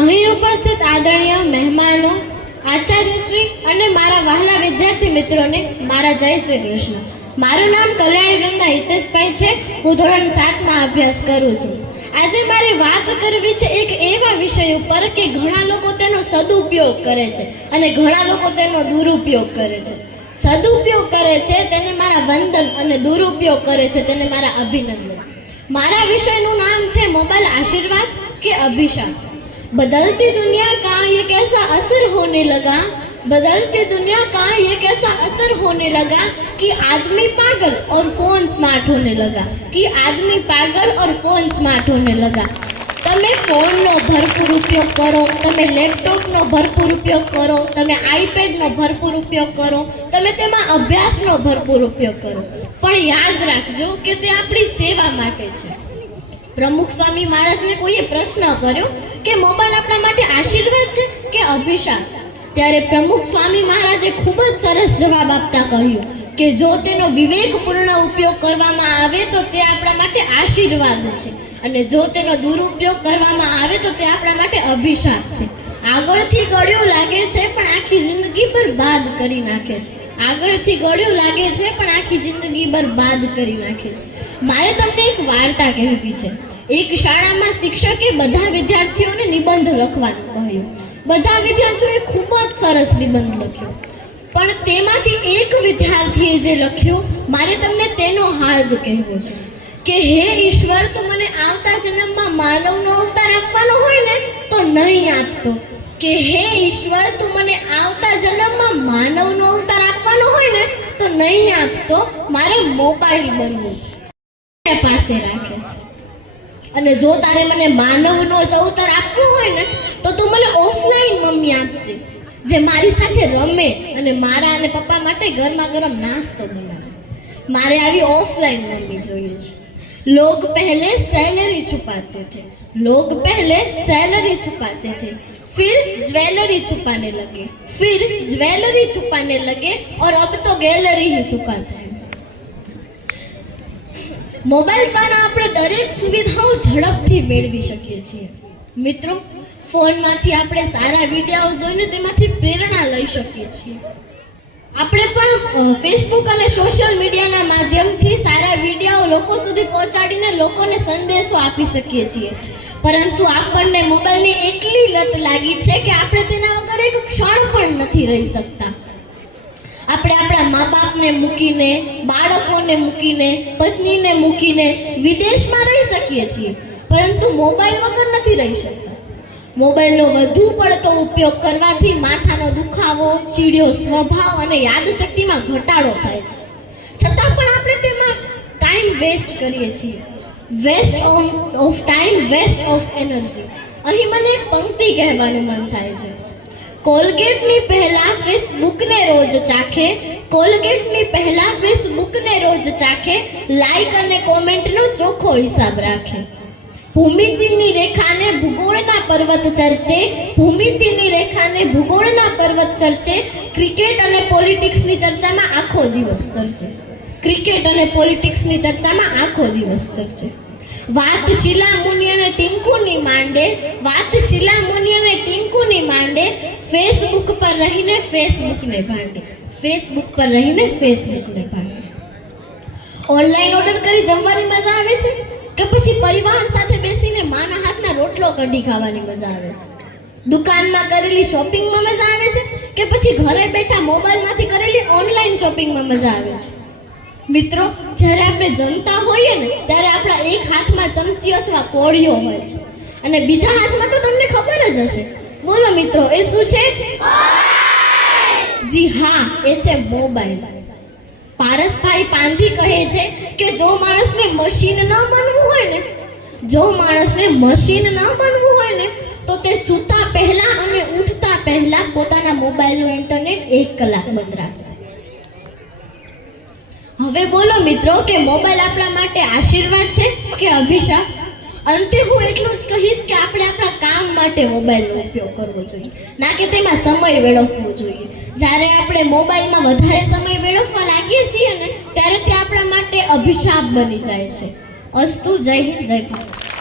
અહીં ઉપસ્થિત આદરણીય મહેમાનો, આચાર્યશ્રી અને મારા વહાલા વિદ્યાર્થી મિત્રોને મારા જય શ્રી કૃષ્ણ. મારું નામ કલ્યાણી વૃંદા હિતેશભાઈ છે. હું ધોરણ 7માં અભ્યાસ કરું છું. આજે મારે વાત કરવી છે એક એવા વિષય ઉપર કે ઘણા લોકો તેનો સદુપયોગ કરે છે અને ઘણા લોકો તેનો દુરુપયોગ કરે છે. સદુપયોગ કરે છે તેને મારા વંદન અને દુરુપયોગ કરે છે તેને મારા અભિનંદન. મારા વિષયનું નામ છે મોબાઈલ आशीर्वाद के अभिशाप. बदलती दुनिया का ये कैसा असर होने लगा, बदलती दुनिया का ये कैसा असर होने लगा कि आदमी पागल और फोन स्मार्ट होने लगा, कि आदमी पागल और फोन स्मार्ट होने लगा. તમે ફોનનો ભરપૂર ઉપયોગ કરો, તમે લેપટોપનો ભરપૂર ઉપયોગ કરો, તમે આઈપેડનો ભરપૂર ઉપયોગ કરો, તમે તેમાં અભ્યાસનો ભરપૂર ઉપયોગ કરો, પણ યાદ રાખજો કે તે આપણી સેવા માટે છે. પ્રમુખ સ્વામી મહારાજને કોઈએ પ્રશ્ન કર્યો કે મોબાઈલ આપણા માટે આશીર્વાદ છે કે અભિશાપ? ત્યારે પ્રમુખ સ્વામી મહારાજે ખૂબ જ સરસ જવાબ આપતા કહ્યું કે જો તેનો વિવેકપૂર્ણ ઉપયોગ કરવામાં આવે તો તે આપણા માટે આશીર્વાદ છે અને જો તેનો દુરુપયોગ કરવામાં આવે તો તે આપણા માટે અભિશાપ છે. આગળથી ગળ્યું લાગે છે પણ આખી જિંદગી બરબાદ કરી નાખે છે. આગળથી ગળ્યું લાગે છે પણ આખી જિંદગી બરબાદ કરી નાખે છે. મારે તમને એક વાર્તા કહેવી છે. એક શાળામાં શિક્ષકે બધા વિદ્યાર્થીઓને નિબંધ લખવાનું કહ્યું. બધા વિદ્યાર્થીઓએ ખૂબ જ સરસ નિબંધ લખ્યો, પણ તેમાંથી એક વિદ્યાર્થીએ જે લખ્યું, મારે તમને તેનો હાર્દ કહેવો છે કે હે ઈશ્વર, તો મને આવતા જન્મમાં માનવનો અવતાર આપવાનો હોય ને તો નહીં આપતો. કે હે ઈશ્વર, તું મને આવતા જન્મમાં માનવનો અવતાર આપવાનો હોય ને તો નહીં આપતો. મારે મોબાઈલ બનવું છે પાસે રાખે છે. અને જો તારે મને માનવનો જ અવતાર આપવો હોય ને તો તું મને ઓફલાઈન મમ્મી આપજે, જે મારી સાથે રમે અને મારા અને પપ્પા માટે ગરમા ગરમ નાસ્તો બનાવે. મારે આવી ઓફલાઈન મમ્મી જોઈએ છે. लोग पहले सैलरी छुपाते थे, लोग पहले सैलरी छुपाते थे, फिर ज्वेलरी छुपाने लगे, फिर ज्वेलरी छुपाने लगे और अब तो गैलरी ही छुपाते हैं. મોબાઈલ દ્વારા આપણે દરેક સુવિધાઓ ઝડપથી મેળવી શકીએ છીએ. મિત્રો, ફોનમાંથી આપણે સારા વિડીયો જોઈને તેમાંથી પ્રેરણા લઈ શકીએ છીએ. આપણે પણ ફેસબુક અને સોશિયલ મીડિયાના માધ્યમથી સારા વિડીયો લોકો સુધી પહોંચાડીને લોકોને સંદેશો આપી શકીએ છીએ. પરંતુ આપણને મોબાઈલની એટલી લત લાગી છે કે આપણે તેના વગર એક ક્ષણ પણ નથી રહી શકતા. આપણે આપણા મા બાપને મૂકીને, બાળકોને મૂકીને, પત્નીને મૂકીને વિદેશમાં રહી શકીએ છીએ, પરંતુ મોબાઈલ વગર નથી રહી શકતા. મોબાઈલનો વધુ પડતો ઉપયોગ કરવાથી માથાનો દુખાવો, ચીડિયો સ્વભાવ અને યાદશક્તિમાં ઘટાડો થાય છે. છતાં પણ આપણે તેમાં ટાઈમ વેસ્ટ કરીએ છીએ. Waste of time, waste of energy. અહીં મને એક પંક્તિ કહેવાનું મન થાય છે. કોલગેટની પહેલા ફેસબુકને રોજ ચાખે, કોલગેટની પહેલા ફેસબુકને રોજ ચાખે, લાઈક અને કોમેન્ટનો ચોખ્ખો હિસાબ રાખે. ભૂમિતિની રેખાને ભૂગોળના પર્વત ચર્ચે, ભૂમિતિની રેખાને ભૂગોળના પર્વત ચર્ચે, ક્રિકેટ અને પોલિટિક્સની ચર્ચામાં આખો દિવસ ચર્ચે, ક્રિકેટ અને પોલિટિક્સની ચર્ચામાં આખો દિવસ ચર્ચે. વાત શીલા મુનિ અને ટિંકુની માંડે, વાત શીલા મુનિ અને ટિંકુની માંડે, ફેસબુક પર રહીને ફેસબુકને ભાંડે, ફેસબુક પર રહીને ફેસબુકને ભાંડે. ઓનલાઈન ઓર્ડર કરી જમવાની મજા આવે છે કે પછી પરિવાર સાથે બેસીને માના હાથના રોટલો કઢી ખાવાની મજા આવે છે? દુકાનમાં કરેલી શોપિંગમાં મજા આવે છે કે પછી ઘરે બેઠા મોબાઈલમાંથી કરેલી ઓનલાઈન શોપિંગમાં મજા આવે છે? મિત્રો, જ્યારે આપણે જમતા હોઈએ ને ત્યારે આપણા એક હાથમાં ચમચી અથવા કોળીઓ હોય છે અને બીજા હાથમાં તો તમને ખબર જ હશે. બોલો મિત્રો, એ શું છે? જી હા, એ છે મોબાઈલ. પારસભાઈ પાંધી કહે છે કે જો માણસને મશીન ન બનવું હોય ને, જો માણસને મશીન ન બનવું હોય ને તો તે સૂતા પહેલા અને ઉઠતા પહેલા પોતાના મોબાઈલનું ઇન્ટરનેટ 1 કલાક બંધ રાખશે. હવે બોલો મિત્રો કે મોબાઈલ આપણા માટે આશીર્વાદ છે કે અભિશાપ? અંતે હું એટલું જ કહીશ કે આપણે આપણા કામ માટે મોબાઈલનો ઉપયોગ કરવો જોઈએ, ના કે તેમાં સમય વેડફવો જોઈએ. જ્યારે આપણે મોબાઈલમાં વધારે સમય વેડફવા લાગીએ છીએ ને ત્યારે તે આપણા માટે અભિશાપ બની જાય છે. અસ્તુ. જય હિન્દ, જય ભારત.